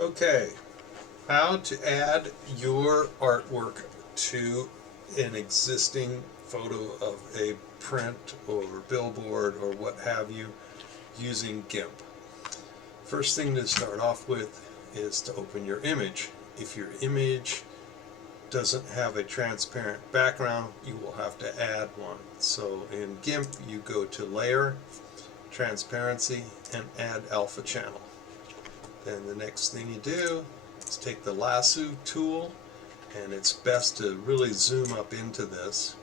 Okay, how to add your artwork to an existing photo of a print or billboard or what have you using GIMP. First thing to start off with is to open your image. If your image doesn't have a transparent background, you will have to add one. So in GIMP, you go to Layer, Transparency, and Add Alpha Channel. Then the next thing you do is take the lasso tool, and it's best to really zoom up into this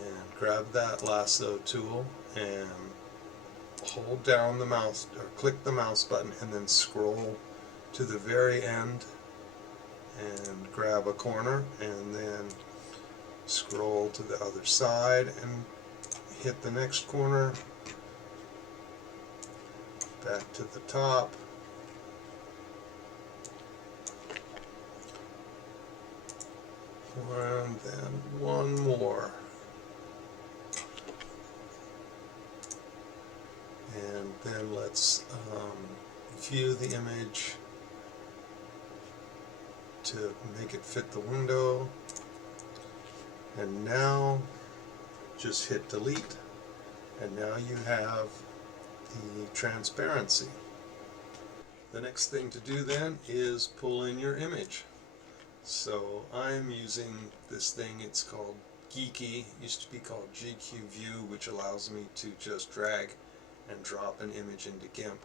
and grab that lasso tool and hold down the mouse or click the mouse button and then scroll to the very end and grab a corner and then scroll to the other side and hit the next corner, back to the top, and then one more, and then let's view the image to make it fit the window, and now just hit delete, and now you have the transparency. The next thing to do then is pull in your image. So I'm using this thing, it's called Geeky, it used to be called GQ View, which allows me to just drag and drop an image into GIMP.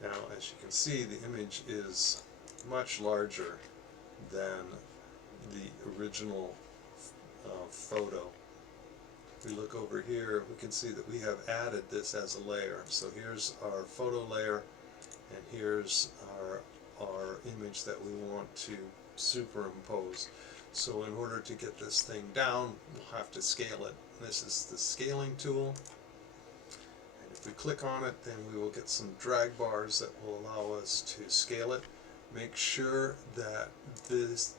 Now as you can see, the image is much larger than the original photo. If we look over here, we can see that we have added this as a layer. So here's our photo layer, and here's our image that we want to superimpose. So in order to get this thing down, we'll have to scale it. This is the scaling tool, and if we click on it, then we will get some drag bars that will allow us to scale it. Make sure that this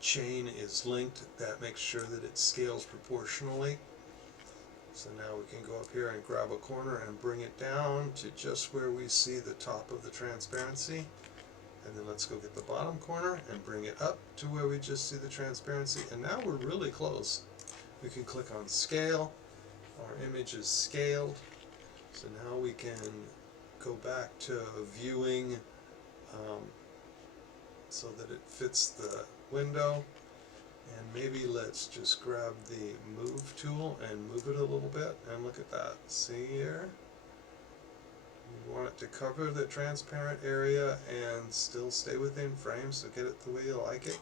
chain is linked. That makes sure that it scales proportionally. So now we can go up here and grab a corner and bring it down to just where we see the top of the transparency. And then let's go get the bottom corner and bring it up to where we just see the transparency. And now we're really close. We can click on scale. Our image is scaled. So now we can go back to viewing so that it fits the window. And maybe let's just grab the move tool and move it a little bit, and look at that. See here? You want it to cover the transparent area and still stay within frame, so get it the way you like it.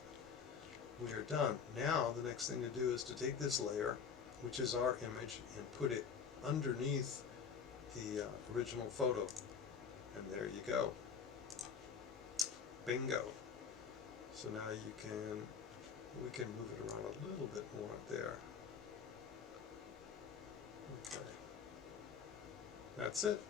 We are done. Now the next thing to do is to take this layer, which is our image, and put it underneath the original photo. And there you go. Bingo. So now we can move it around a little bit more there. Okay. That's it.